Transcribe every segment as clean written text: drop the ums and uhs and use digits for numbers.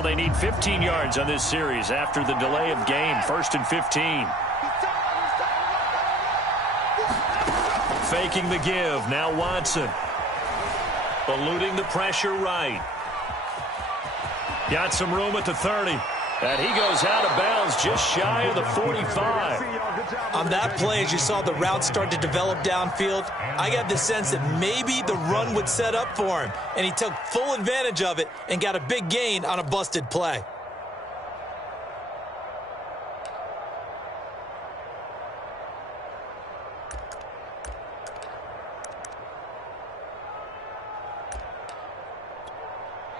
Now they need 15 yards on this series after the delay of game. 1st and 15. Faking the give. Now Watson. Eluding the pressure right. Got some room at the 30. And he goes out of bounds just shy of the 45. On that play, as you saw the route start to develop downfield, I got the sense that maybe the run would set up for him. And he took full advantage of it and got a big gain on a busted play.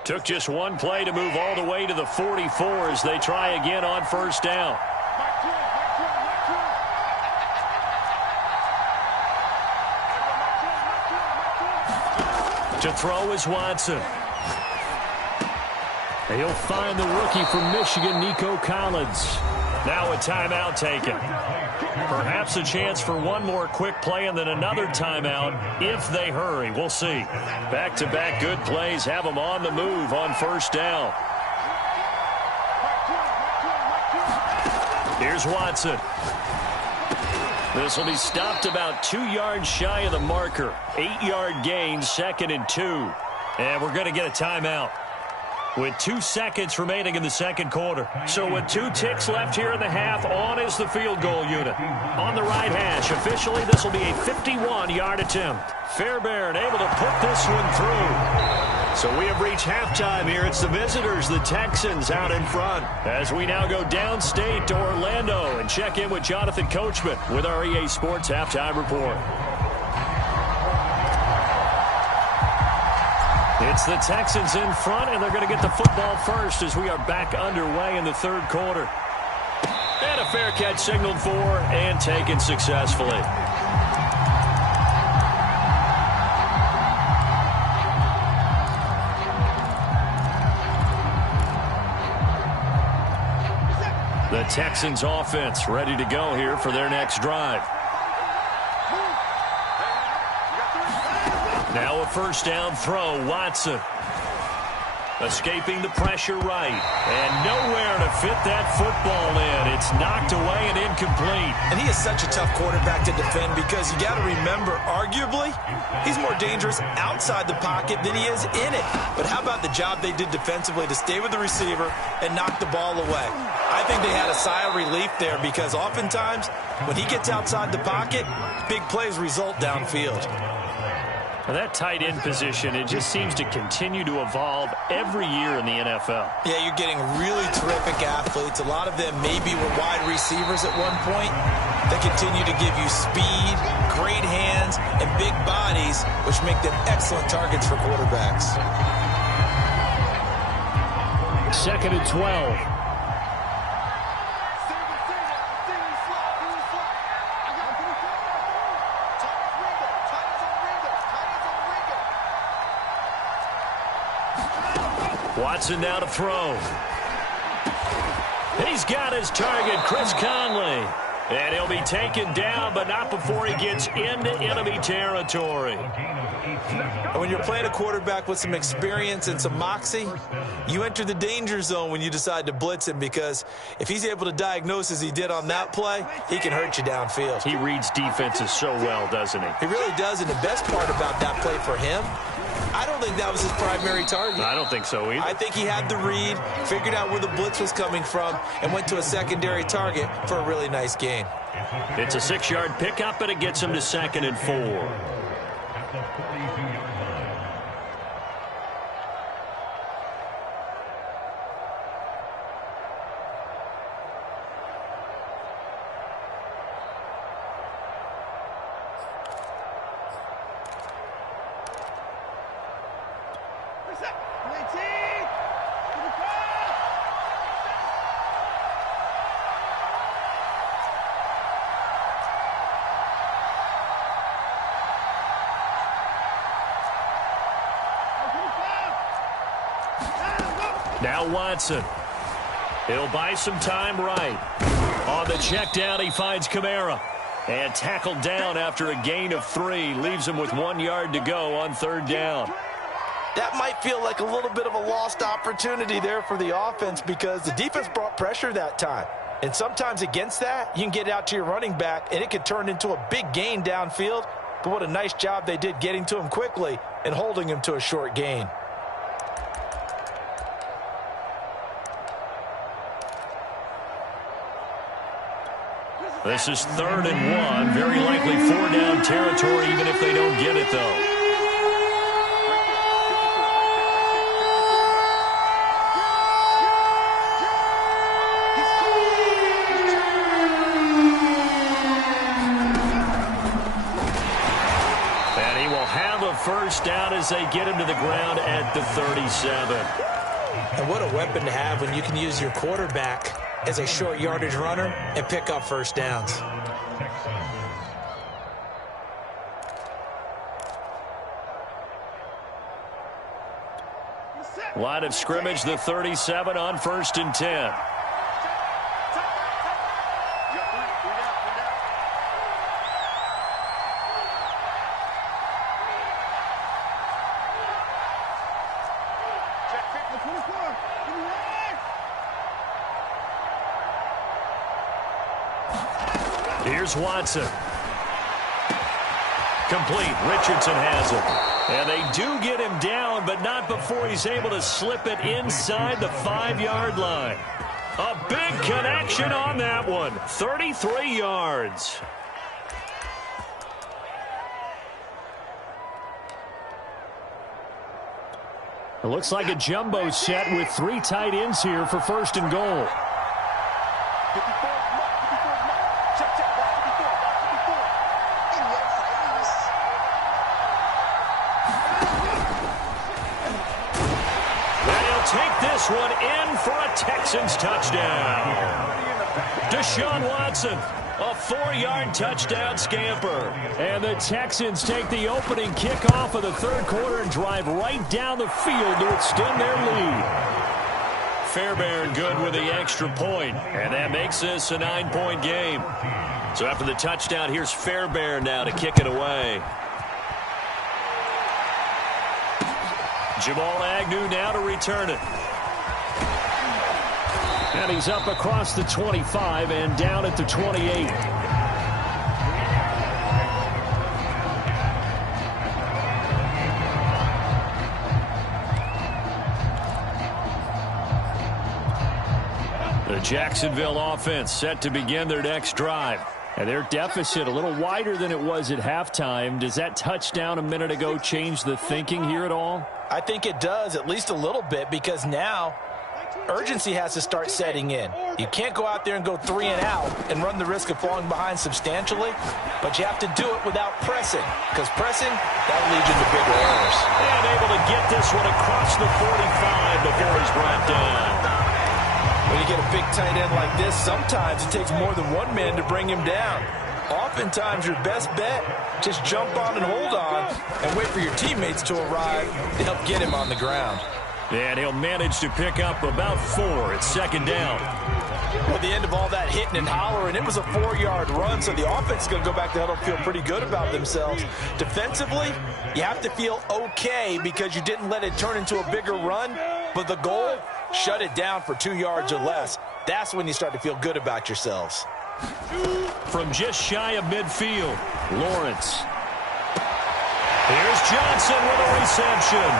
Took just one play to move all the way to the 44 as they try again on 1st down. To throw is Watson. He'll find the rookie from Michigan, Nico Collins. Now a timeout taken. Perhaps a chance for one more quick play and then another timeout if they hurry. We'll see. Back-to-back good plays have them on the move on 1st down. Here's Watson. This will be stopped about 2 yards shy of the marker. 8-yard gain, 2nd and 2. And we're going to get a timeout with 2 seconds remaining in the 2nd quarter. So with 2 ticks left here in the half, on is the field goal unit. On the right hash, officially this will be a 51-yard attempt. Fairbairn able to put this one through. So we have reached halftime here. It's the visitors, the Texans, out in front. As we now go downstate to Orlando and check in with Jonathan Coachman with our EA Sports Halftime Report. It's the Texans in front, and they're going to get the football first as we are back underway in the 3rd quarter. And a fair catch signaled for and taken successfully. The Texans offense ready to go here for their next drive. Now a 1st down throw, Watson. Escaping the pressure right. And nowhere to fit that football in. It's knocked away and incomplete. And he is such a tough quarterback to defend because you got to remember, arguably, he's more dangerous outside the pocket than he is in it. But how about the job they did defensively to stay with the receiver and knock the ball away? I think they had a sigh of relief there because oftentimes when he gets outside the pocket, big plays result downfield. Well, that tight end position, it just seems to continue to evolve every year in the NFL. Yeah, you're getting really terrific athletes. A lot of them maybe were wide receivers at one point. They continue to give you speed, great hands, and big bodies, which make them excellent targets for quarterbacks. 2nd and 12. Watson now to throw. He's got his target, Chris Conley. And he'll be taken down, but not before he gets into enemy territory. And when you're playing a quarterback with some experience and some moxie, you enter the danger zone when you decide to blitz him because if he's able to diagnose as he did on that play, he can hurt you downfield. He reads defenses so well, doesn't he? He really does, and the best part about that play for him, I don't think that was his primary target. I don't think so either. I think he had the read, figured out where the blitz was coming from, and went to a secondary target for a really nice gain. It's a 6-yard pickup, and it gets him to 2nd and 4. Now Watson. He'll buy some time right. On the check down, he finds Kamara. And tackled down after a gain of 3. Leaves him with 1 yard to go on 3rd down. that might feel like a little bit of a lost opportunity there for the offense because the defense brought pressure that time. And sometimes against that, you can get out to your running back, and it could turn into a big gain downfield. But what a nice job they did getting to him quickly and holding him to a short gain. This is 3rd and 1. Very likely 4-down territory, even if they don't get it, though. And he will have a first down as they get him to the ground at the 37. And what a weapon to have when you can use your quarterback as a short yardage runner and pick up first downs. Line of scrimmage, the 37 on 1st and 10. Here's Watson. Complete. Richardson has him. And they do get him down, but not before he's able to slip it inside the 5-yard line. A big connection on that one. 33 yards. It looks like a jumbo set with 3 tight ends here for 1st and goal. This one in for a Texans touchdown. Deshaun Watson, a 4-yard touchdown scamper. And the Texans take the opening kickoff of the 3rd quarter and drive right down the field to extend their lead. Fairbairn good with the extra point, and that makes this a 9-point game. So after the touchdown, here's Fairbairn now to kick it away. Jamal Agnew now to return it. And he's up across the 25 and down at the 28. The Jacksonville offense set to begin their next drive. And their deficit a little wider than it was at halftime. Does that touchdown a minute ago change the thinking here at all? I think it does, at least a little bit, because now urgency has to start setting in. You can't go out there and go 3 and out and run the risk of falling behind substantially, but you have to do it without pressing, because pressing, that'll lead you to bigger errors. And able to get this one across the 45 before he's brought down. When you get a big tight end like this, sometimes it takes more than one man to bring him down. Oftentimes, your best bet, just jump on and hold on and wait for your teammates to arrive to help get him on the ground. And he'll manage to pick up about 4 at 2nd down. Well, at the end of all that hitting and hollering, it was a 4-yard run, so the offense is going to go back to huddle and feel pretty good about themselves. Defensively, you have to feel okay because you didn't let it turn into a bigger run, but the goal, shut it down for 2 yards or less. That's when you start to feel good about yourselves. From just shy of midfield, Lawrence. Here's Johnson with a reception.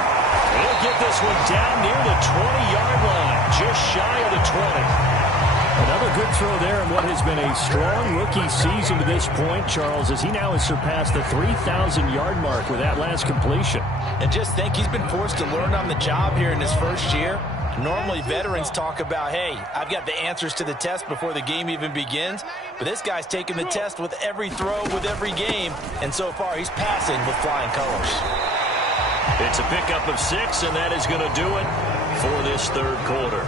He'll get this one down near the 20-yard line, just shy of the 20. Another good throw there in what has been a strong rookie season to this point, Charles, as he now has surpassed the 3,000-yard mark with that last completion. And just think, he's been forced to learn on the job here in his first year. Normally, veterans talk about, hey, I've got the answers to the test before the game even begins. But this guy's taking the test with every throw, with every game. And so far, he's passing with flying colors. It's a pickup of 6, and that is going to do it for this 3rd quarter.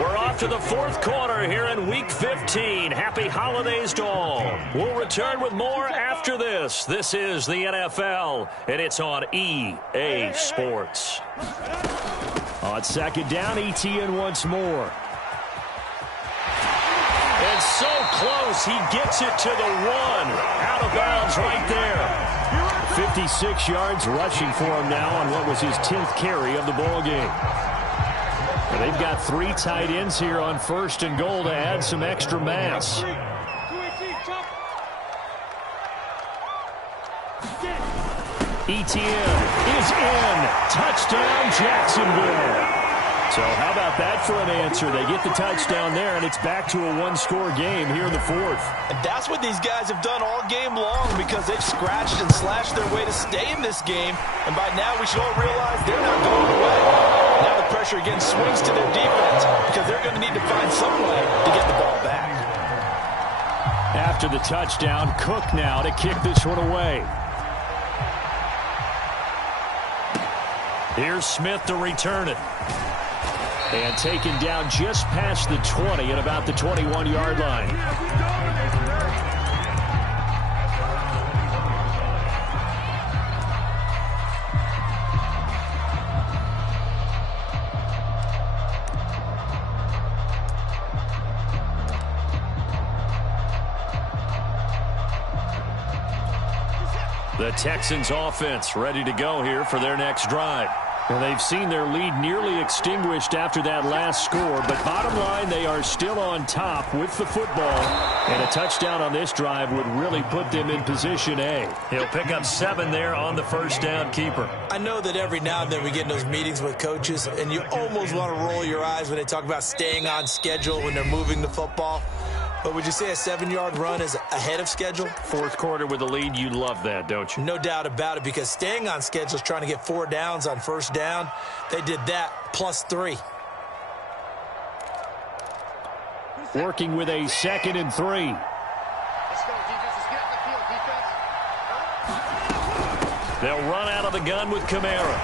We're off to the 4th quarter here in Week 15. Happy holidays to all. We'll return with more after this. This is the NFL, and it's on EA Sports. On 2nd down, Etienne once more. And so close, he gets it to the 1. Out of bounds right there. 56 yards rushing for him now on what was his 10th carry of the ball game. And they've got 3 tight ends here on 1st and goal to add some extra mass. Etienne is in. Touchdown, Jacksonville. So how about that for an answer? They get the touchdown there, and it's back to a 1-score game here in the 4th. And that's what these guys have done all game long because they've scratched and slashed their way to stay in this game. And by now we should all realize they're not going away. Now the pressure again swings to their defense because they're going to need to find some way to get the ball back. After the touchdown, Cook now to kick this one away. Here's Smith to return it. And taken down just past the 20 at about the 21-yard line. The Texans offense ready to go here for their next drive. And they've seen their lead nearly extinguished after that last score, but bottom line, they are still on top with the football. And a touchdown on this drive would really put them in position A. He'll pick up 7 there on the first down keeper. I know that every now and then we get in those meetings with coaches, and you almost want to roll your eyes when they talk about staying on schedule when they're moving the football. But would you say a 7-yard run is ahead of schedule? 4th quarter with a lead, you love that, don't you? No doubt about it, because staying on schedule is trying to get 4 downs on first down. They did that plus 3. Working with a 2nd and 3. Let's go, defense. Let's get off the field, defense. They'll run out of the gun with Kamara.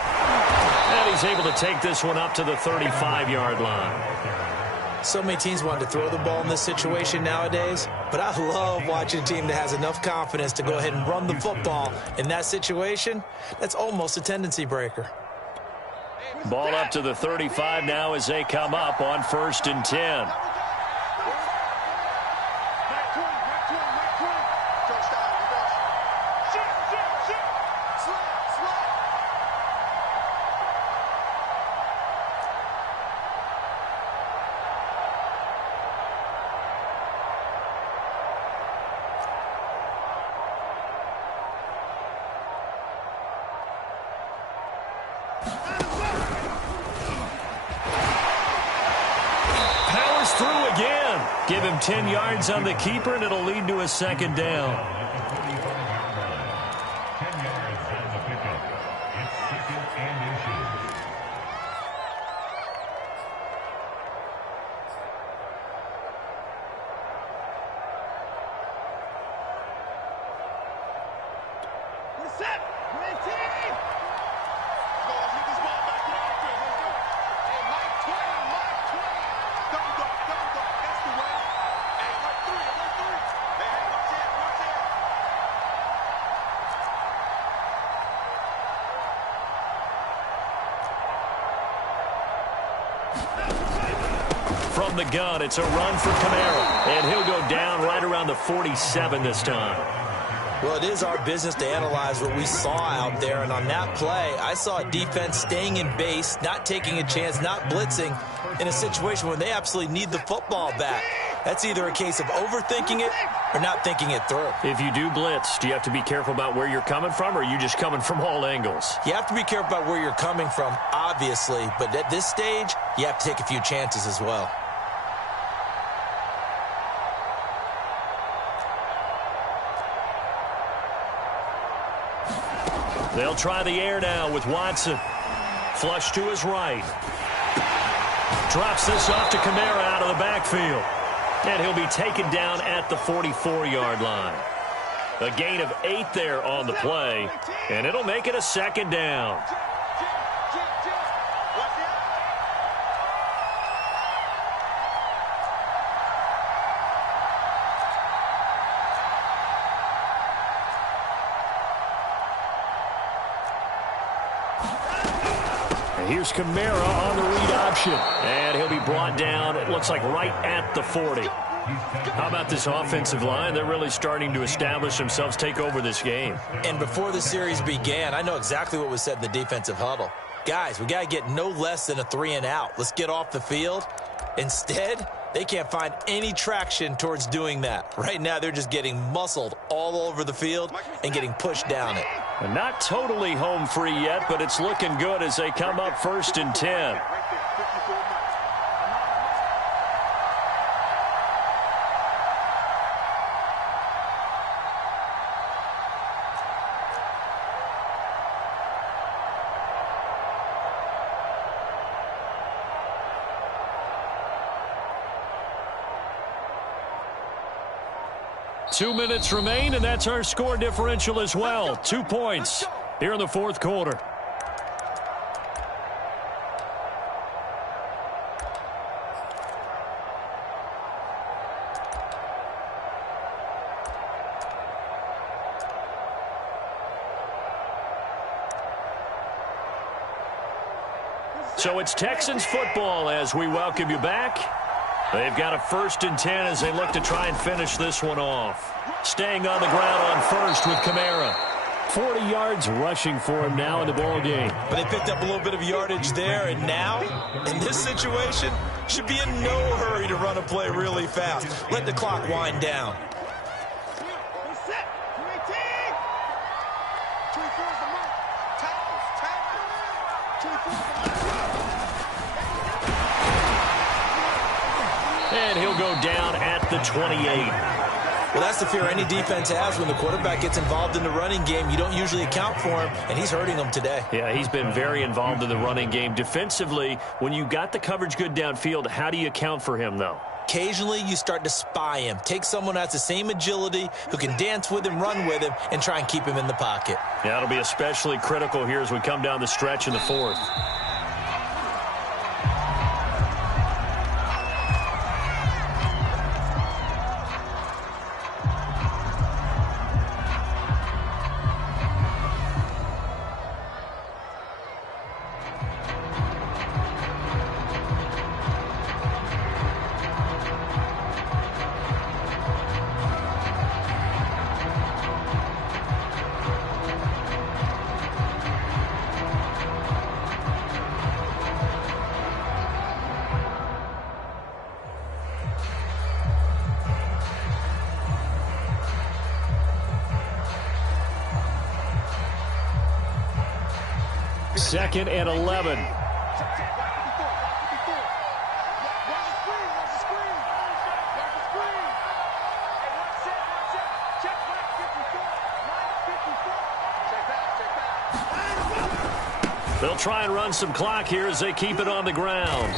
And he's able to take this one up to the 35-yard line. So many teams want to throw the ball in this situation nowadays, but I love watching a team that has enough confidence to go ahead and run the football. In that situation, that's almost a tendency breaker. Ball up to the 35 now as they come up on 1st and 10. Powers through again. Give him 10 yards on the keeper, and it'll lead to a 2nd down. From the gun, it's a run for Kamara, and he'll go down right around the 47 this time. Well, it is our business to analyze what we saw out there, and on that play, I saw a defense staying in base, not taking a chance, not blitzing, in a situation where they absolutely need the football back. That's either a case of overthinking it or not thinking it through. If you do blitz, do you have to be careful about where you're coming from, or are you just coming from all angles? You have to be careful about where you're coming from, obviously, but at this stage, you have to take a few chances as well. They'll try the air now with Watson. Flush to his right. Drops this off to Kamara out of the backfield. And he'll be taken down at the 44-yard line. A gain of 8 there on the play, and it'll make it a 2nd down. Here's Kamara on the read option. And he'll be brought down, it looks like right at the 40. How about this offensive line? They're really starting to establish themselves, take over this game. And before the series began, I know exactly what was said in the defensive huddle. Guys, we got to get no less than a 3-and-out. Let's get off the field. Instead, they can't find any traction towards doing that. Right now, they're just getting muscled all over the field and getting pushed down it. And not totally home free yet, but it's looking good as they come up 1st and 10. 2 minutes remain, and that's our score differential as well. 2 points here in the fourth quarter. So it's Texans football as we welcome you back. They've got a 1st and 10 as they look to try and finish this one off. Staying on the ground on first with Kamara. 40 yards rushing for him now in the ball game. But they picked up a little bit of yardage there, and now, in this situation, should be in no hurry to run a play really fast. Let the clock wind down. And he'll go down at the 28. Well, that's the fear any defense has when the quarterback gets involved in the running game. You don't usually account for him, and he's hurting them today. Yeah, he's been very involved in the running game. Defensively, when you got the coverage good downfield, how do you account for him, though? Occasionally, you start to spy him. Take someone who has the same agility, who can dance with him, run with him, and try and keep him in the pocket. Yeah, it'll be especially critical here as we come down the stretch in the fourth. Second and 11. They'll try and run some clock here as they keep it on the ground.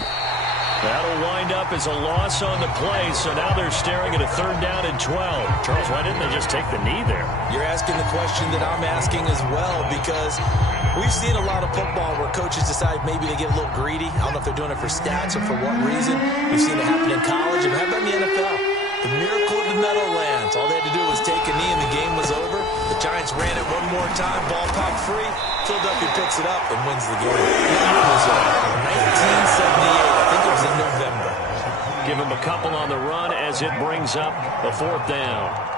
That'll wind up as a loss on the play, so now they're staring at a 3rd down and 12. Charles, why didn't they just take the knee there? You're asking the question that I'm asking as well, because we've seen a lot of football where coaches decide maybe they get a little greedy. I don't know if they're doing it for stats or for what reason. We've seen it happen in college, and how about in the NFL? The miracle of the Meadowlands. All they had to do was take a knee and the game was over. The Giants ran it one more time, ball popped free. Philadelphia picks it up and wins the game. That was 1978. I think it was in November. Give him a couple on the run as it brings up the 4th down.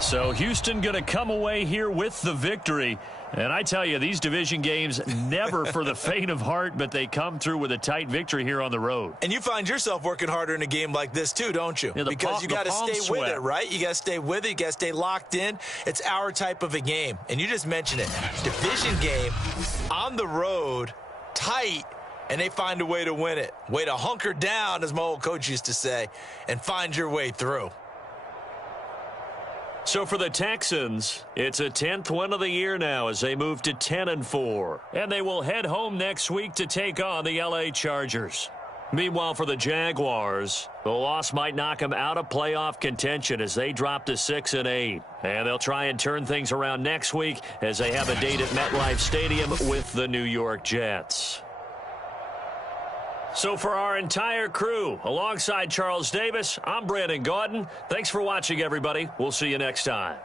So Houston going to come away here with the victory. And I tell you, these division games never for the faint of heart, but they come through with a tight victory here on the road. And you find yourself working harder in a game like this too, don't you? Yeah, because you got to stay with it, right? You got to stay with it. You got to stay locked in. It's our type of a game. And you just mentioned it. Division game on the road, tight, and they find a way to win it. Way to hunker down, as my old coach used to say, and find your way through. So for the Texans, it's a 10th win of the year now as they move to 10-4. And they will head home next week to take on the LA Chargers. Meanwhile, for the Jaguars, the loss might knock them out of playoff contention as they drop to 6-8. And they'll try and turn things around next week as they have a date at MetLife Stadium with the New York Jets. So for our entire crew, alongside Charles Davis, I'm Brandon Gaudin. Thanks for watching, everybody. We'll see you next time.